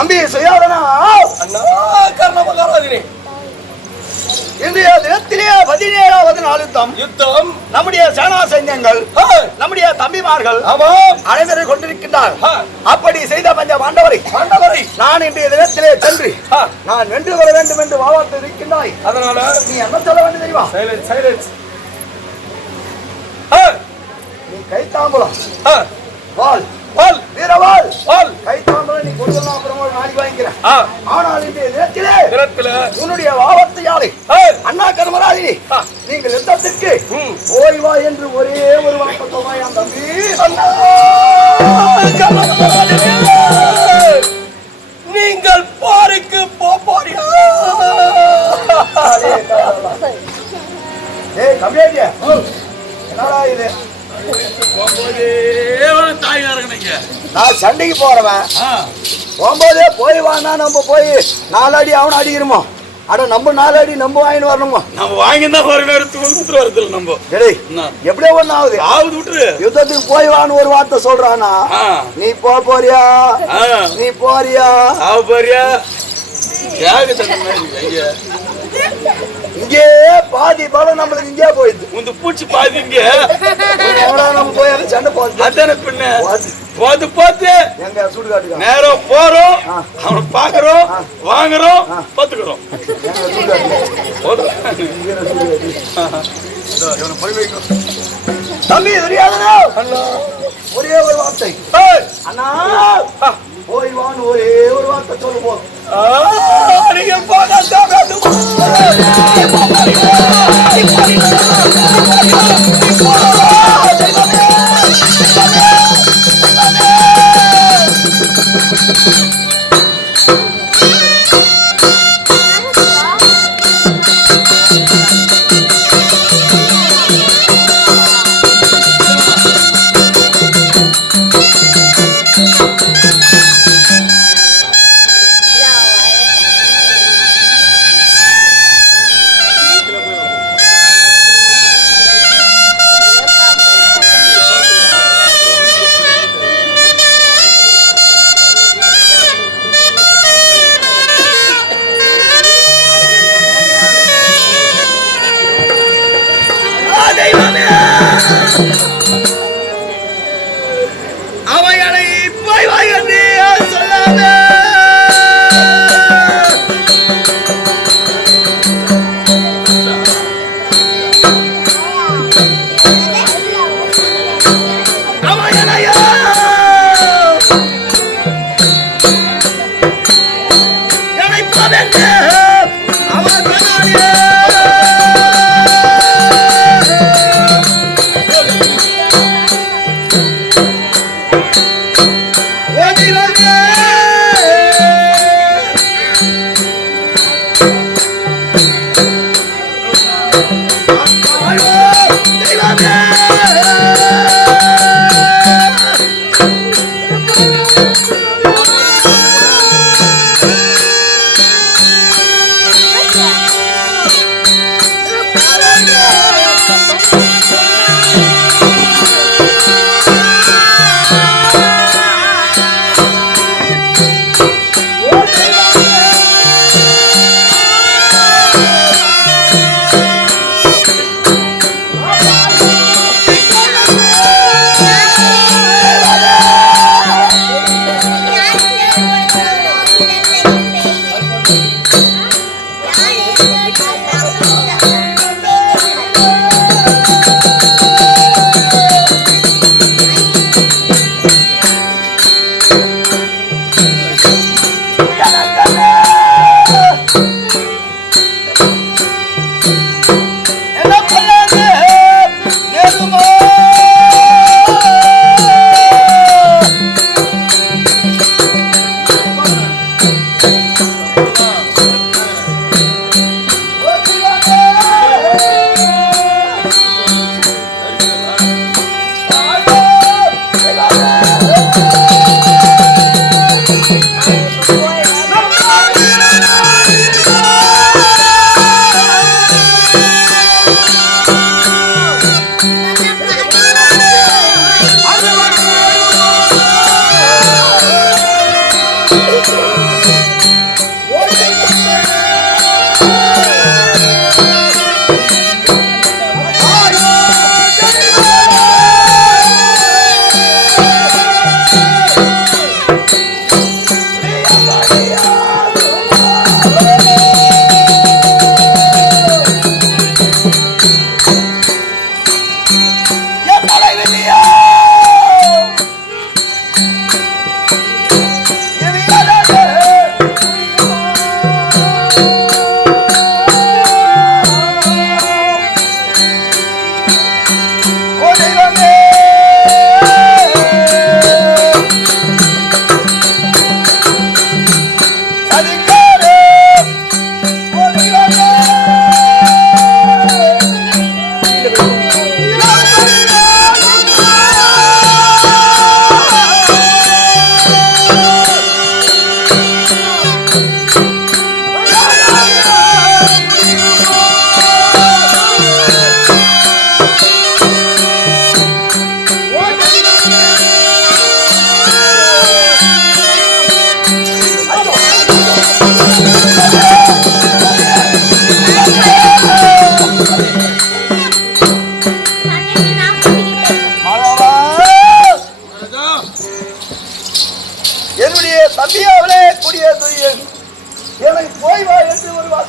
தம்பி சுயாதனா அண்ணா கர்ணமகாராஜனே, இன்றைய தினத்திலே 17வது நாள் யுத்தம். நம்முடைய சேனா சைன்யங்கள், நம்முடைய தம்பிமார்கள் அனைவரை கொண்டிருக்கின்றார். அப்படி செய்த பஞ்ச பாண்டவரை நான் இன்றைய தினத்திலே சென்று நான் வென்று வர வேண்டும் என்று வாவாத்து இருக்கின்றாய். அதனால நீ என்ன சொல்ல வேண்டும் தெரியுமா? நீ கைத்தாம்பலம் வாள் வீரவாள் கைத்தாம்பலம் நீ கொடுக்கலாம், அப்புறமா நாடி வாங்கிக்கிறேன். ஆனால் இன்றைய தினத்திலே உன்னுடைய வாவத்தையாலை அண்ணா கர்மராஜினி நீங்கள் யுத்தத்திற்கு ஓய்வா என்று ஒரே ஒரு வார்த்தை சொல்வாயாம் தம்பி. நீங்கள் போருக்கு போறீங்க. என்னடா இது? நான் சண்டைக்கு போறவன் போகும்போதே போய் வானா நம்ம போய் 4 அடி அவனை அடிக்கிறோமோ? அட நம்ம 4 அடி நம்ம வாங்கிட்டு வரணுமா? நம்ம வாங்கிதான் வருது. நம்ம எப்படியோ ஒண்ணு ஆகுது விட்டுரு. யுத்தத்துக்கு போய் வான்னு ஒரு வார்த்தை சொல்றானா? நீ போறியா? நீ போறியா? போறியா? இங்கே பாதி பலம் நம்மளுக்கு இங்கே போயிடுது. இந்த பூச்சி பாதி இங்க நம்ம போய் சண்டை போகுது. அதான பின்ன போது எங்க சுடுகாட்டுக்கு நேரம் போறோம், அவனை பாக்குறோம், வாங்குறோம், பாத்துக்கிறோம். தம்பி தெரியாதனா ஒரே ஒரு வார்த்தை அண்ணா போய் வான்னு ஒரே ஒரு வார்த்தை சொல்லு போதும். நீங்க போனா அவைகளை போய் வாய் என்று சொல்லாத.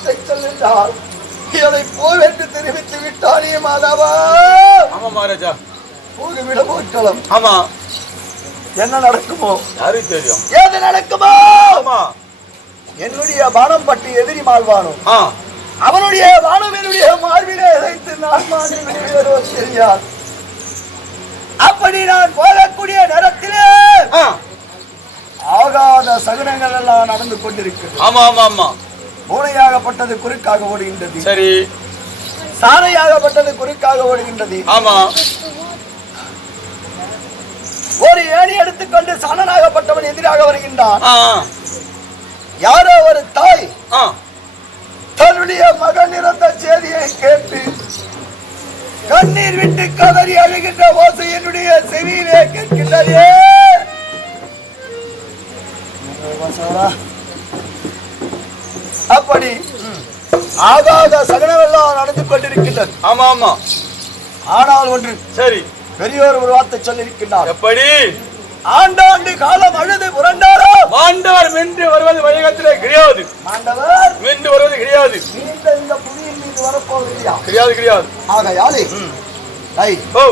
வார்த்தை சொல்லிட்டால் இவனை போவென்று தெரிவித்து விட்டானே மாதவா. ஆமா மகாராஜா. போகவிட போக்கலாம். ஆமா. என்ன நடக்குமோ யாருக்கு தெரியும்? ஏது நடக்குமோ? ஆமா. என்னுடைய பானம் பற்றி எதிரி மாழ்வானோ, அவனுடைய பானம் என்னுடைய மார்பிலே வைத்து நான் மாறுவோ தெரியாது. அப்படி நான் போகக்கூடிய நேரத்திலே ஆகாத சகுனங்கள் எல்லாம் நடந்து கொண்டிருக்கிறது. ஆமா ஆமா ஆமா. பூனையாகப்பட்டது குறுக்காக ஓடுகின்றது. சரி. சாரையாகப்பட்டது குறுக்காக ஓடுகின்றது. ஆமா. ஒரு ஏணி எடுத்துக்கொண்டு சனனாகப்பட்டவன் எதிராக வருகின்றான். யாரோ ஒரு தாய் தன்னுடைய மகன் இறந்த செய்தியை கேட்டு கண்ணீர் விட்டு கதறி அழுகின்ற ஓசை என்னுடைய செவியிலே கேட்கின்றதே. அப்படி ஆகாத சகனமெல்லாம் நடந்து கொண்டிருக்கின்றது. ஆமா ஆமா. ஆனால் ஒன்று சரி, பெரியோர் ஒரு வார்த்தை சொல்லியிருக்கின்றார். எப்படி? ஆண்டாண்டு காலம் அழுது புரண்டாரோ மாண்டவர் மென்று வருவது வையகத்திலே கிடையாது. மாண்டவர் மென்று வருவது கிடையாது. இந்த புதியின் மீது வரப்போவதில்லையா? கிடையாது கிடையாது. ஆகையாலே ஓ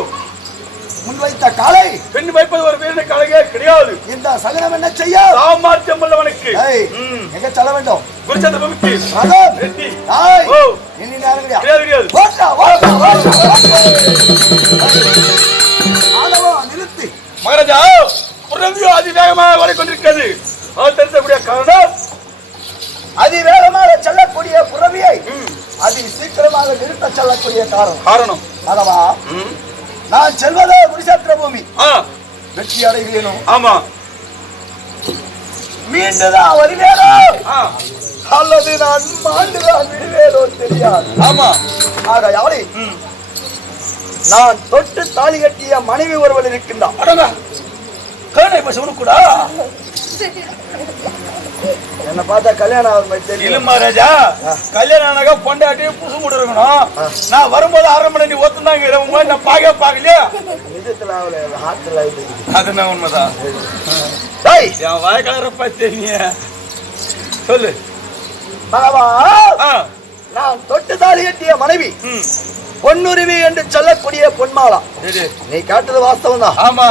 முன்வைத்த காலை பெண் வைப்பது ஒரு வீரனை காலையே கிடையாது. இந்த சகனம் என்ன செய்ய? சாமர்த்தியம் உள்ளவனுக்கு எங்க செல்ல வேண்டும்? குருச்சேத்திர பூமிக்கு. ரதம் ரெட்டி. ஓ இன்னி நேரம் கிடையாது. கிடையாது கிடையாது. ஓட்டா ஓட்டா ஓட்டா. ஆளவா நிறுத்தி. மகாராஜா, புறவியோ அதிவேகமாக வரைக்கொண்டிருக்கிறது. அவர் தெரிஞ்சக்கூடிய காரணம் அதிவேகமாக செல்லக்கூடிய புறவியை அதி சீக்கிரமாக நிறுத்த செல்லக்கூடிய காரணம் அல்லவா? நான் செல்வதோ குருஷேத்திர பூமி. வெற்றி அடைகிறேனும். ஆமா. மீண்டுதான் வருவேனோ அல்லது நான் மாண்டுதான் விடுவேனோ தெரியாது. ஆமா. ஆக யாரை நான் தொட்டு தாலி கட்டிய மனைவி ஒருவன் இருக்கின்றான். கருணை பசவனு கூட என்ன பார்த்தா கல்யாணம் ஆகும் தெரியும். இல்ல மகாராஜா, கல்யாணம் ஆனாக்கா பொண்டாட்டி புசு கூட இருக்கணும். நான் வரும்போது 1/2 மணி நேரம் ஒத்துந்தாங்க. நான் பாக்கலையா? நிஜத்துல ஹார்ட்ல அது என்ன உண்மைதான். என் வாய்க்காரப்பா தெரியும். சொல்லு பாபா. நான் தொட்டு தாலி கட்டிய மனைவி பொன்னுரிமை என்று சொல்லக்கூடிய பொன்மாலா. நீ கேட்டது வாஸ்தவம் தான். ஆமா.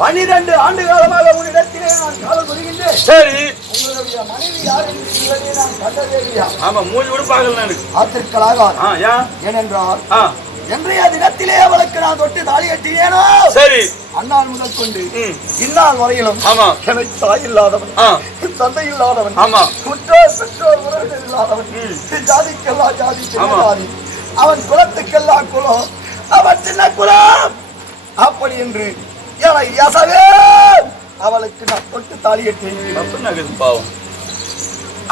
12 ஆண்டு காலமாக உன்னிடத்திலே நான் காலம் வருகின்றேன். சரி. உங்களுடைய மனைவி யார் என்று சொல்வதை நான் கண்டதே இல்லையா? ஆமா, மூஞ்சி கூட பார்க்கல எனக்கு. ஆத்திற்களாக. ஏனென்றால் இன்றைய தினத்திலே அவளுக்கு நான் தொட்டு தாலி கட்டினேனோ. சரி. அந்நாள் முதல் கொண்டு இந்நாள் வரையிலும் எனக்கு தாய் இல்லாதவன், தந்தை இல்லாதவன், குற்றோர் பெற்றோர் உறவினர் இல்லாதவன், ஜாதிக்கெல்லாம் ஜாதி, அவன் குலத்துக்கெல்லாம் குலம், அவன் சின்ன குலம். அப்படி என்று அவளுக்கு நான் தொட்டு தாலி கட்டினேன். பாவம்.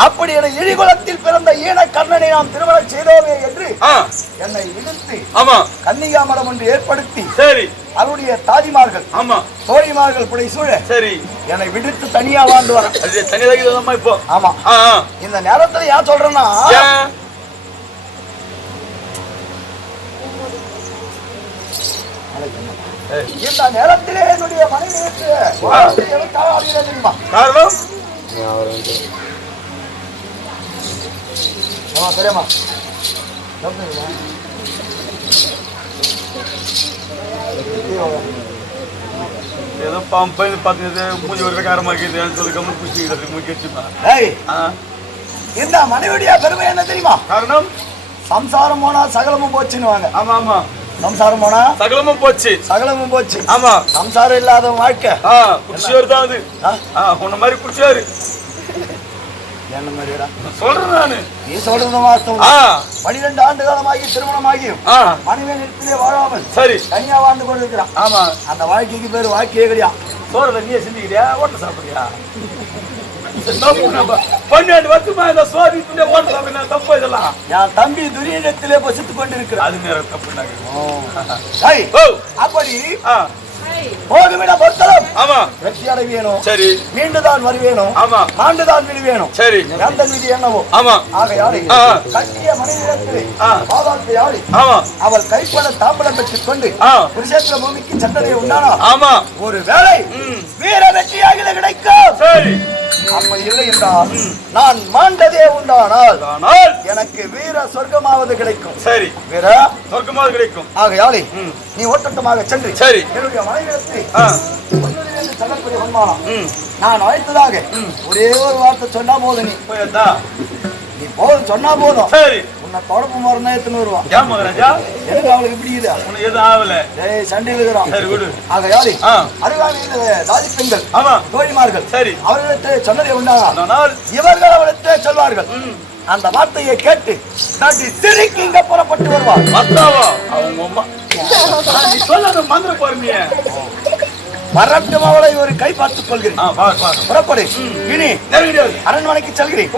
அப்படி என இழிகுலத்தில் பிறந்த ஈன கர்ணனை நாம் திருமணம் செய்தோமே என்று என்னை விடுத்து கன்னிகாமரம் ஒன்று ஏற்படுத்தி அவருடைய தாதிமார்கள் தோழிமார்கள் புடை சூழ என்னை விடுத்து தனியா வாழ்ந்து வர. இப்போ ஆமா. இந்த நேரத்துல ஏன் சொல்றேன்னா, இந்த நேரத்திலே என்னுடைய மனைவிக்கு தெரியுமா காரணம்? தெரியுமா? ஏதோ பம்பை பார்த்து மூஞ்சி ஒரு காரமா இருக்குது சொல்லி கம்மி குடிச்சுக்கிட்டு. இந்த மனைவியுடைய பெருமை என்ன தெரியுமா? காரணம் சம்சாரம் போனா சகலமும் போச்சுன்னு. ஆமா ஆமா. சம்சாரம் போனா சகலமும் போச்சு. சகலமும் போச்சு. ஆமா. சம்சாரம் இல்லாத வாழ்க்கை குடிச்சவர் தான் அது. உன்ன மாதிரி குடிச்சாரு. என்ன மாதிரிடா சொல்றேன் நானு. நீ சொல்றது வாஸ்தவம். 12 ஆண்டு காலமாகி திருமணமாகியும் மனைவி நிலத்திலே வாழாமல் சரி தனியா வாழ்ந்து கொண்டிருக்கிறான். ஆமா. அந்த வாழ்க்கைக்கு பேரு வாழ்க்கையே கிடையாது. சோறு தண்ணியை சிந்திக்கிறியா? ஓட்ட சாப்பிடுறியா? 12 வருஷமா இந்த சோறு ஓட்ட சாப்பிடுறா தப்பு. இதெல்லாம் என் தம்பி துரியத்திலே பசித்து கொண்டிருக்கிறான். அது நேரம் தப்பு. அப்படி போகுமிடம் பொறுத்தலும் ஆமா வெற்றி அடைவேணும். சரி. மீண்டுதான் வருவேணும். ஆமா. ஆண்டுதான் விடுவேணும். சரி. எந்த விதி என்னவோ. ஆமா. ஆகையாலே கட்டிய மனைவிடத்திலே பாதாளத்தை ஆடி அவள் கைப்பட தாம்பலம் பெற்றுக் கொண்டு குருஷேத்திர பூமிக்கு சென்றதை உண்டானா. ஆமா. ஒரு வேளை வீர வெற்றியாக கிடைக்கும். சரி. அப்படி இல்லை என்றால் நான் மாண்டதே உண்டானால் ஆனால் எனக்கு வீர சொர்க்கமாவது கிடைக்கும். சரி, வீர சொர்க்கமாவது கிடைக்கும். ஆகையாலே நீ ஓட்டமாக சென்று சரி என்னுடைய மனைவிடத்தை சொல்லக்கூடிய சன்மானம் நான் அழைத்ததாக ஒரே ஒரு வார்த்தை சொன்னா போதும். நீ போதும் சொன்னா போதும். சரி, உன்னை தொடப்பு மரம் தான் எத்தனை வருவான். ஏன் மகாராஜா எனக்கு அவளுக்கு இப்படி இது உனக்கு எதுவும் ஆகல. சண்டையில் இருக்கிறான். சரி விடு. ஆகையாலே அருகாமையில் தாதி பெண்கள் ஆமா தோழிமார்கள் சரி அவர்களிடத்தை சொன்னதை உண்டாக ஆனால் இவர்கள் அவரிடத்தை சொல்வார்கள். அந்த வார்த்தையை கேட்டு நாட்டி சிரிக்கு இங்க புறப்பட்டு வருவார். மத்தாவா அவங்க அம்மா நீ சொல்லாத மந்திர போறீங்க. வரட்டும் அவளை ஒரு கை பார்த்துக் கொள்கிறேன். புறப்படு. இனி அரண்மனைக்கு செல்கிறேன்.